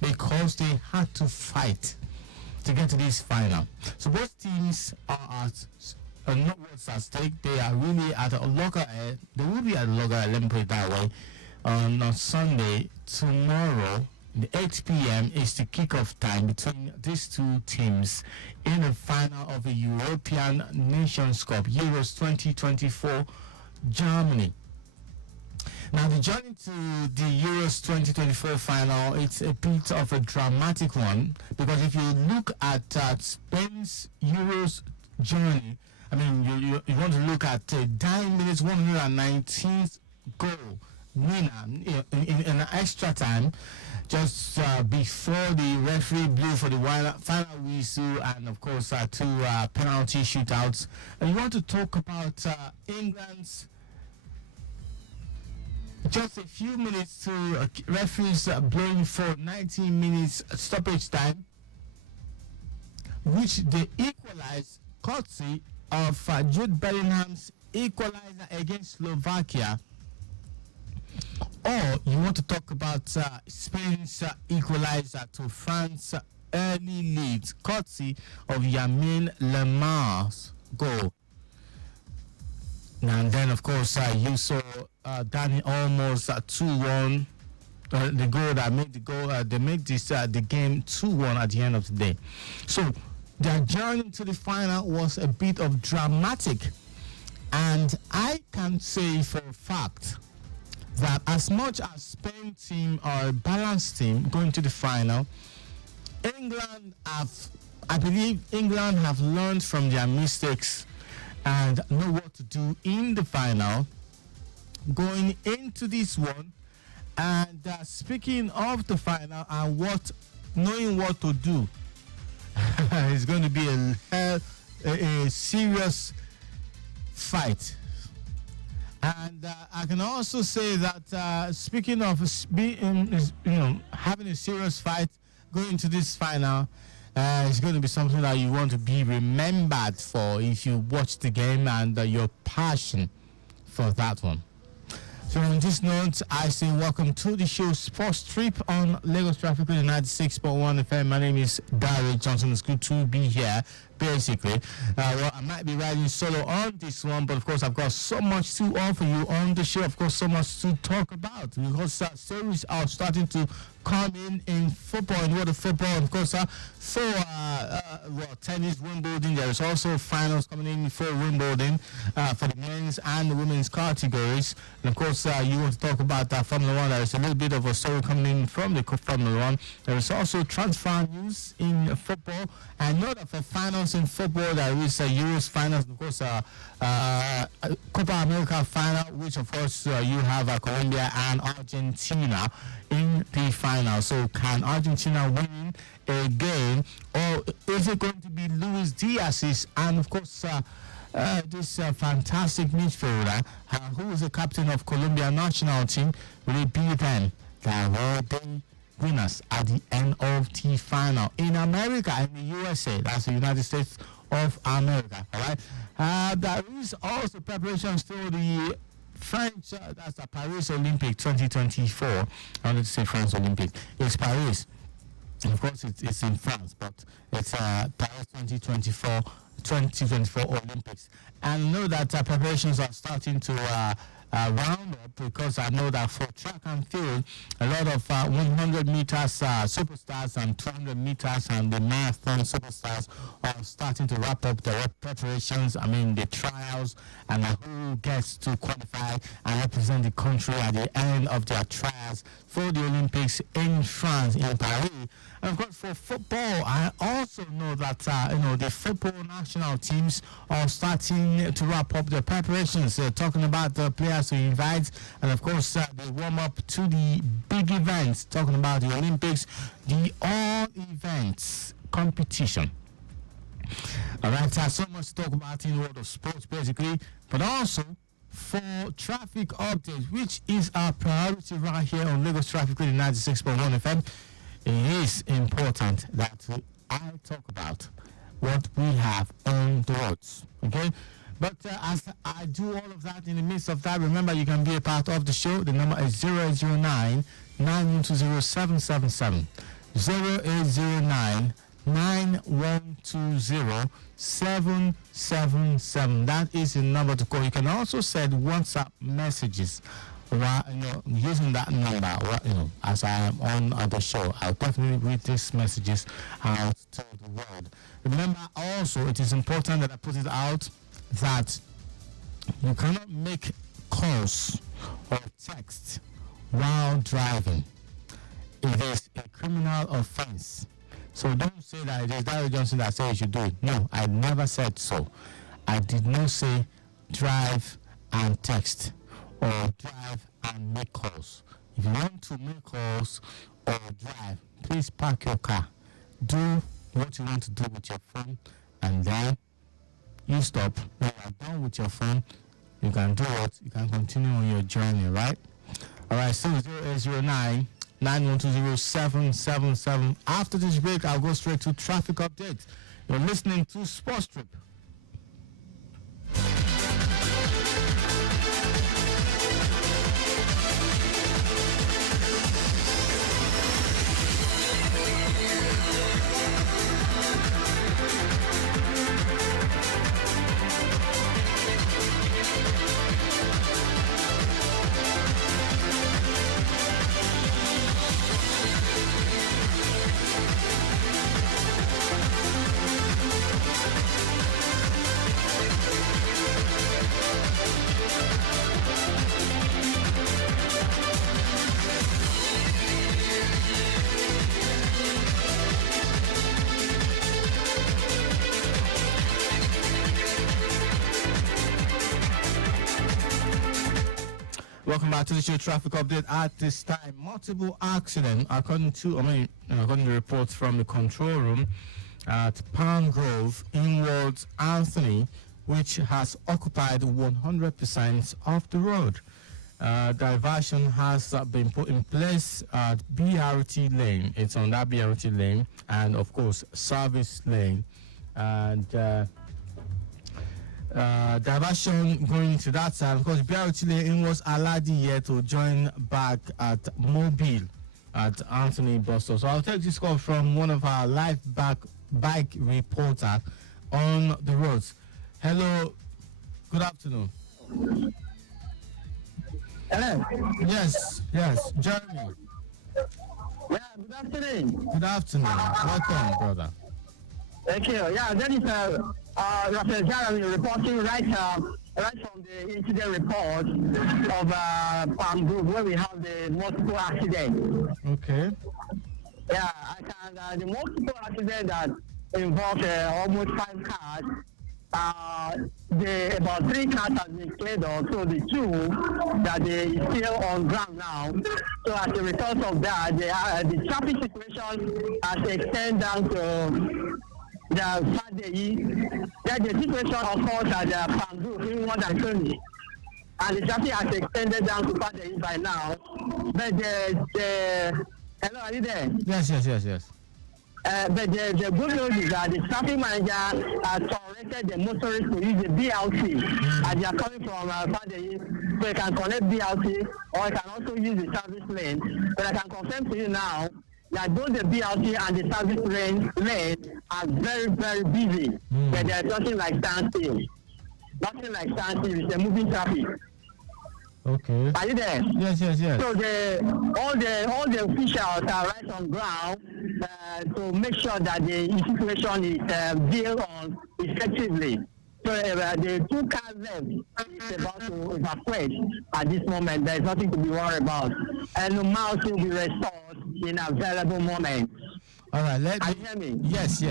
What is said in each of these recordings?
because they had to fight to get to this final. So both teams are at not what's at stake. They are really at a loggerhead. They will be at a loggerhead. Let me put it that way. On Sunday, tomorrow, the 8 p.m. is the kickoff time between these two teams in the final of the European Nations Cup, Euros 2024, Germany. Now, the journey to the Euros 2024 final, it's a bit of a dramatic one, because if you look at Spain's Euros journey, I mean, you want to look at 9 minutes, 119th goal winner in an extra time, just before the referee blew for the final whistle, and of course two penalty shootouts. And you want to talk about England's just a few minutes to referees blowing for 19 minutes stoppage time, which they equalized courtesy of Jude Bellingham's equalizer against Slovakia. Or you want to talk about Spain's equalizer to France's early lead, courtesy of Yamin Lamar's goal. And then, of course, you saw Dani Olmo's 2-1. The goal that made the goal, they made this the game 2-1 at the end of the day. So their journey to the final was a bit of dramatic, and I can say for a fact that as much as Spain team are a balanced team going to the final, I believe England have learned from their mistakes and know what to do in the final going into this one. And speaking of the final and knowing what to do, it's going to be a serious fight. And I can also say that speaking of having a serious fight going into this final, it's going to be something that you want to be remembered for if you watch the game, and your passion for that one. So on this note, I say welcome to the show Sports Trip on Lagos Traffic Radio 96.1 FM. My name is Barry Johnson. It's good to be here. Basically, well, I might be riding solo on this one, but of course I've got so much to offer you on the show. Of course, so much to talk about, because stories are starting to come in football, in world of football. And of course, for tennis, Wimbledon, there is also finals coming in for Wimbledon for the men's and the women's categories. And of course, you want to talk about Formula One. There is a little bit of a story coming in from the Formula One. There is also transfer news in football, and not of a finals in football. There is a Euros finals, and of course Copa America final, which of course you have Colombia and Argentina in the final. So can Argentina win again, or is it going to be Luis Diaz's and of course this fantastic midfielder who is the captain of Colombia national team? Will it be them that will be winners at the end of the final in America, in the USA? That's the United States of America. All right. There is also preparations for the French, that's the Paris Olympic 2024. I wanted to say France Olympic. It's Paris. Of course, it's in France, but it's Paris 2024 Olympics. And I know that preparations are starting to round up, because I know that for track and field, a lot of 100 meters superstars and 200 meters and the marathon superstars are starting to wrap up their preparations. I mean, the trials, and who gets to qualify and represent the country at the end of their trials for the Olympics in France, in Paris. And of course, for football, I also know that the football national teams are starting to wrap up their preparations. Talking about the players to invite, and of course they warm up to the big events. Talking about the Olympics, the all events competition. All right, so much to talk about in the world of sports, basically, but also for traffic updates, which is our priority right here on Lagos Traffic Radio 96.1 FM. It is important that I talk about what we have on the roads, okay? But as I do all of that, in the midst of that, remember you can be a part of the show. The number is 0809 920 777. 0809 9120 That is the number to call. You can also send WhatsApp messages while using that number. As I am on the show, I'll definitely read these messages out to the world. Remember, also, it is important that I put it out that you cannot make calls or text while driving. It is a criminal offense. So don't say that it is Daryl Johnson that said you should do it. No, I never said so. I did not say drive and text or drive and make calls. If you want to make calls or drive, please park your car. Do what you want to do with your phone, and then you stop. When you are done with your phone, you can do what? You can continue on your journey, right? Alright, so 0809 9120 After this break, I'll go straight to traffic update. You're listening to Sports Trip. Welcome back to the show. Traffic update at this time. Multiple accident, according to the reports from the control room at Palm Grove, Inwards, Anthony, which has occupied 100% of the road. Diversion has been put in place at BRT lane. It's on that BRT lane, and of course service lane, and diversion going to that side because BRT lane was allowed here to join back at Mobile at Anthony Boston. So I'll take this call from one of our live bike reporter on the roads. Hello, good afternoon. Hello. Yes, Jeremy. Yeah, good afternoon. Good afternoon. Welcome, brother. Thank you. Yeah, that is Rafael Jeremy reporting right from the incident report of Palm Grove where we have the multiple accidents. Okay. Yeah, the multiple accident that involved almost 5 cars. About 3 cars have been cleared off, so the 2 that they still on ground now. So as a result of that, the traffic situation has extended down to the Fadei. That the situation occurs at the Palm Grove in one and Tony, and the traffic has extended down to Fadei by now. But hello, are you there? Yes. But the good news is that the traffic manager has directed the motorists to use the BLT as they are coming from Fadei, so you can connect BLT or you can also use the service lane. But I can confirm to you now that both the BLT and the service lane are very, very busy. But there's nothing like standstill. Nothing like standstill. It's a moving traffic. Okay. Are you there? Yes. So all the officials are right on ground to make sure that the situation is dealt on effectively. So the 2 cars left is about to evacuate at this moment. There is nothing to be worried about, and the mouse will be restored in available moment. All right. Can you hear me? Yes.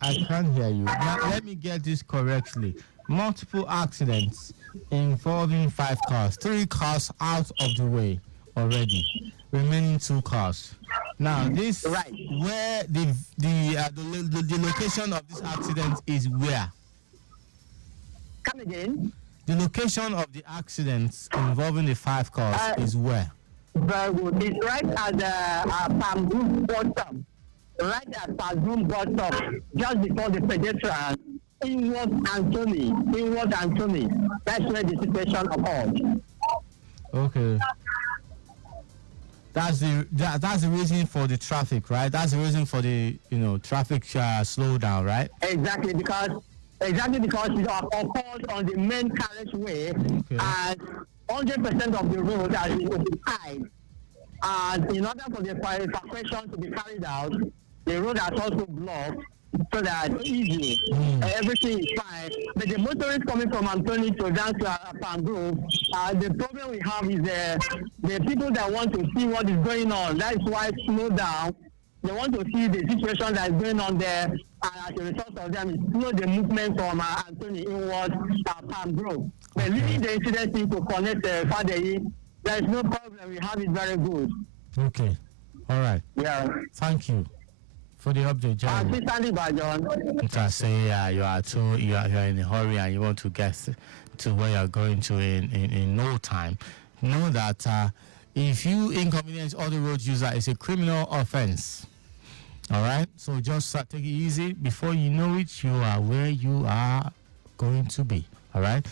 I can hear you. Now let me get this correctly. Multiple accidents involving 5 cars, 3 cars out of the way already, remaining 2 cars. Now this right where the location of this accident is where? Come again. The location of the accidents involving the 5 cars is where? Very good. It's right at the Palm Grove bus stop. Right at Palm Grove bus stop, just before the pedestrian. Inward Anthony. That's where the situation occurred. Okay. that's the reason for the traffic, right? That's the reason for the traffic slowdown, right? Exactly because it occurs on the main carriageway, Okay. and 100% of the road has been occupied. And in order for the evacuation to be carried out, the road has also blocked so that it's easy. Everything is fine. But the motorists coming from Anthony to down to Palm Grove, the problem we have is the people that want to see what is going on. That is why slow down. They want to see the situation that is going on there, and as a result of them, it slow the movement from Anthony inward Palm Grove. But leaving the incident team to connect Fadeyi, there is no problem. We have it very good. Okay. All right. Yeah. Thank you for the update, John. Please stand by, John. I say you are in a hurry and you want to get to where you're going to in no time. Know that if you inconvenience other road user, it's a criminal offense. All right, so just take it easy. Before you know it, you are where you are going to be. All right.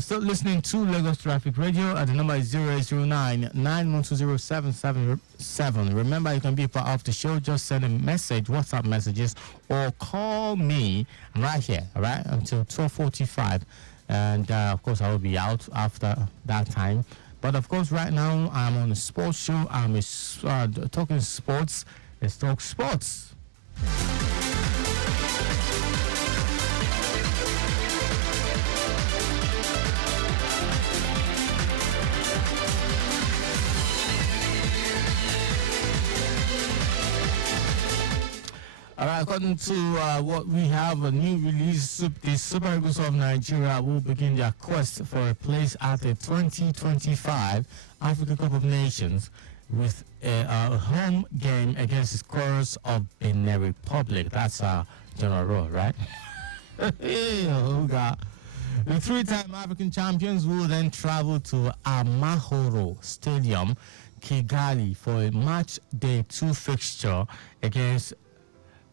Still listening to Lagos Traffic Radio. The number is 0809 9120777. Remember, you can be a part of the show. Just send a message, WhatsApp messages, or call me. I'm right here, all right, until 12:45. And, of course, I will be out after that time. But, of course, right now, I'm on a sports show. I'm talking sports. Let's talk sports. All right, according to what we have, a new release, the Super Eagles of Nigeria will begin their quest for a place at the 2025 African Cup of Nations with a home game against the scorers of Benin Republic. That's General Road, right? Oh, God. The three-time African champions will then travel to Amahoro Stadium, Kigali, for a match day 2 fixture against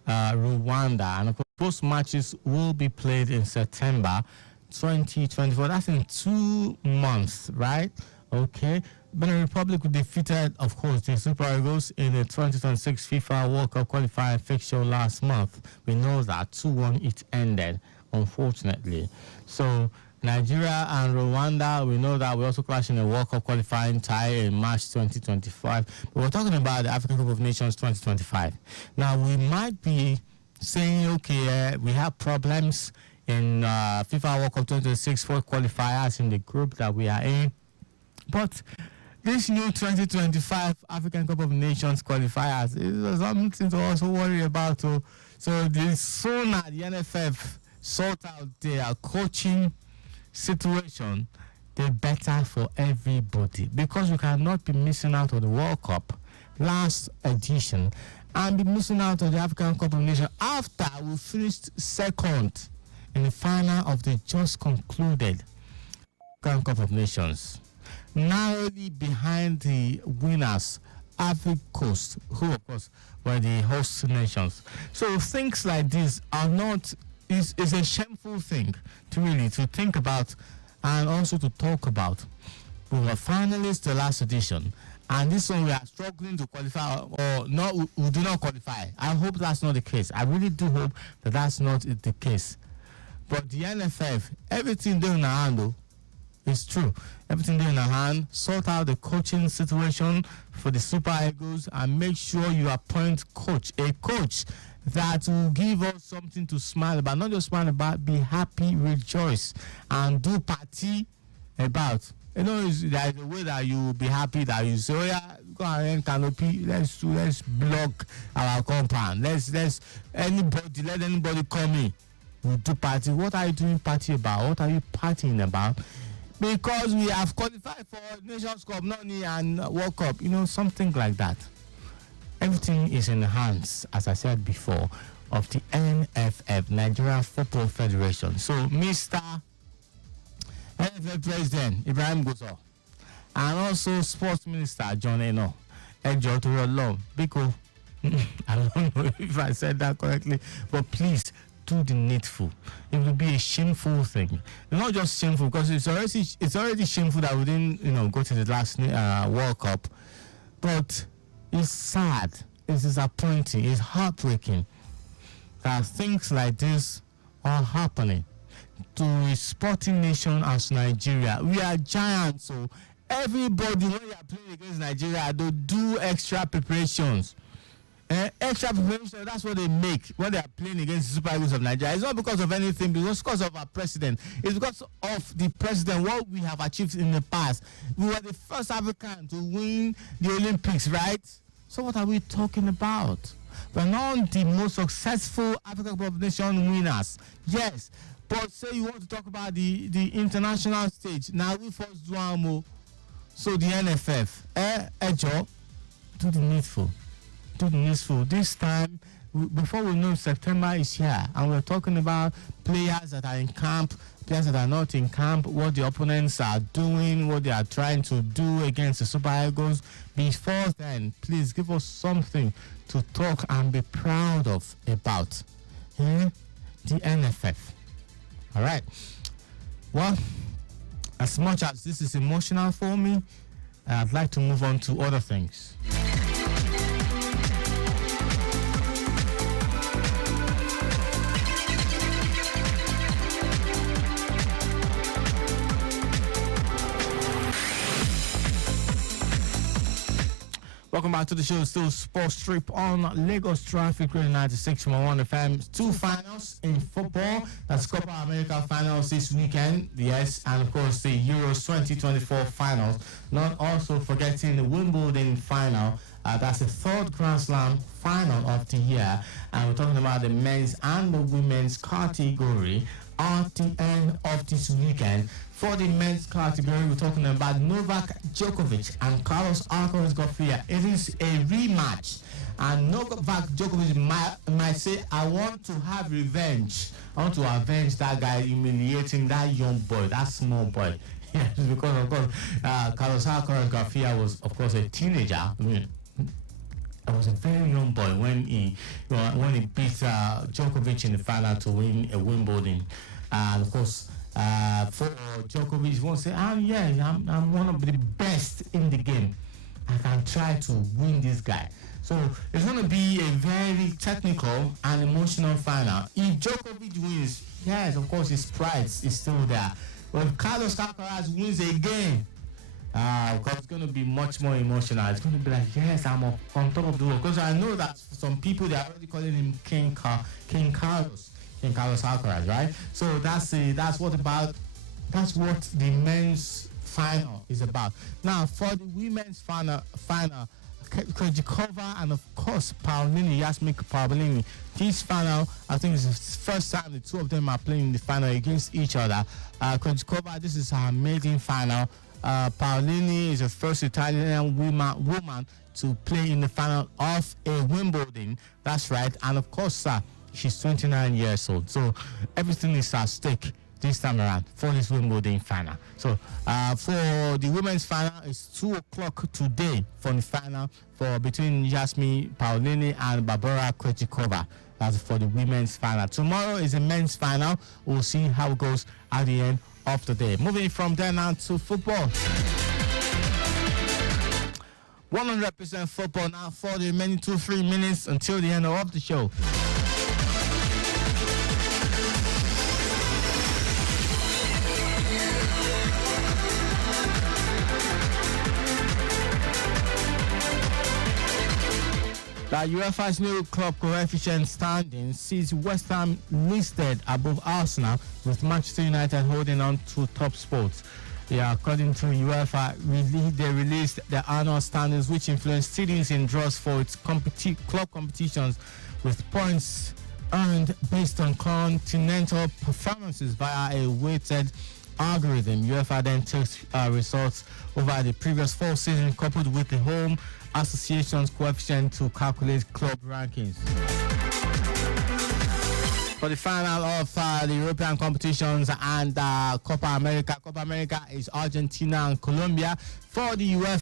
Rwanda. And of course, both matches will be played in September 2024. That's in 2 months, right? Okay. Benin Republic defeated, of course, the Super Eagles in the 2026 FIFA World Cup qualifying fixture last month. We know that 2-1 it ended, unfortunately. So Nigeria and Rwanda, we know that we also clashed in a World Cup qualifying tie in March 2025. But we're talking about the African Cup of Nations 2025. Now, we might be saying, okay, we have problems in FIFA World Cup 2026 for qualifiers in the group that we are in. But this new 2025 African Cup of Nations qualifiers is something to also worry about. So the sooner the NFF sort out their coaching situation, the better for everybody, because we cannot be missing out on the World Cup last edition and be missing out on the African Cup of Nations after we finished second in the final of the just concluded African Cup of Nations, narrowly behind the winners, Ivory Coast, who of course were the host nations. So things like this are not is a shameful thing to think about and also to talk about. We were finalists the last edition, and this one we are struggling to qualify, or not, we do not qualify. I hope that's not the case. I really do hope that that's not the case. But the NFF, everything they're in our hand, it's true. Everything they're in our hand, sort out the coaching situation for the Super Eagles and make sure you appoint a coach that will give us something to smile about. Not just smile about, be happy, rejoice, and do party about. You know, there's a way that you will be happy that you say, oh yeah, go ahead, canopy, let's block our compound. Let anybody come in. We'll do party. What are you doing party about? What are you partying about? Because we have qualified for Nations Cup, and World Cup, something like that. Everything is in the hands, as I said before, of the NFF, Nigeria Football Federation. So, Mr. NFF President Ibrahim Gusau, and also Sports Minister John Eno, Ejo Torolo, Biko, I don't know if I said that correctly, but please do the needful. It will be a shameful thing. It's not just shameful because it's already shameful that we didn't, go to the last World Cup. But it's sad, it's disappointing, it's heartbreaking that things like this are happening to a sporting nation as Nigeria. We are giants, so everybody, when you are playing against Nigeria, they do extra preparations. Extra preparation, that's what they make when they are playing against the Super Eagles of Nigeria. It's not because of anything, it's because of our president. It's because of the president, what we have achieved in the past. We were the first African to win the Olympics, right? So what are we talking about? We're not the most successful African Cup of Nations winners. Yes, but say you want to talk about the international stage. Now we first do our so the NFF, Ejo, do the needful. Do the needful. This time, before we know September is here, and we're talking about players that are in camp, players that are not in camp, what the opponents are doing, what they are trying to do against the Super Eagles. Before then, please give us something to talk and be proud of about. The NFF. All right. Well, as much as this is emotional for me, I'd like to move on to other things. Welcome back to the show. Still Sports Trip on Lagos Traffic Radio 96.1 FM. Two finals in football. That's Copa America finals this weekend. Yes, and of course the Euros 2024 finals. Not also forgetting the Wimbledon final. That's the third Grand Slam final of the year. And we're talking about the men's and the women's category at the end of this weekend. For the men's category, we're talking about Novak Djokovic and Carlos Alcaraz Garcia. It is a rematch, and Novak Djokovic might say, I want to have revenge. I want to avenge that guy humiliating that young boy, that small boy. Yes, because of course, Carlos Alcaraz Garcia was, of course, a teenager. I mean, I was a very young boy when he beat Djokovic in the final to win a Wimbledon. And of course, for Djokovic, he won't say, I'm one of the best in the game. I can try to win this guy. So it's going to be a very technical and emotional final. If Djokovic wins, yes, of course, his pride is still there. But if Carlos Alcaraz wins again, it's going to be much more emotional. It's going to be like, yes, I'm on top of the world. Because I know that some people, they're already calling him King Carlos Alcaraz, right? So that's what the men's final is about. Now, for the women's final, Krejcikova and of course Paolini, Yasmin Paolini. This final, I think, is the first time the two of them are playing in the final against each other. Krejcikova, this is her maiden final. Paolini is the first Italian woman to play in the final of a Wimbledon. That's right, and of course, she's 29 years old. So everything is at stake this time around for this Wimbledon final. So for the women's final, it's 2 o'clock today for the final between Yasmin Paolini and Barbora Krejcikova. That's for the women's final. Tomorrow is the men's final. We'll see how it goes at the end of the day. Moving from there now to football. 100% football now for the remaining 2-3 minutes until the end of the show. The UEFA's new club coefficient standing sees West Ham listed above Arsenal, with Manchester United holding on to top spots. Yeah, according to UEFA, they released their annual standings, which influence seedings and draws for its club competitions, with points earned based on continental performances via a weighted algorithm. UEFA then takes results over the previous 4 seasons, coupled with the home association's coefficient to calculate club rankings. For the final of the European competitions and Copa America is Argentina and Colombia. For the UEFA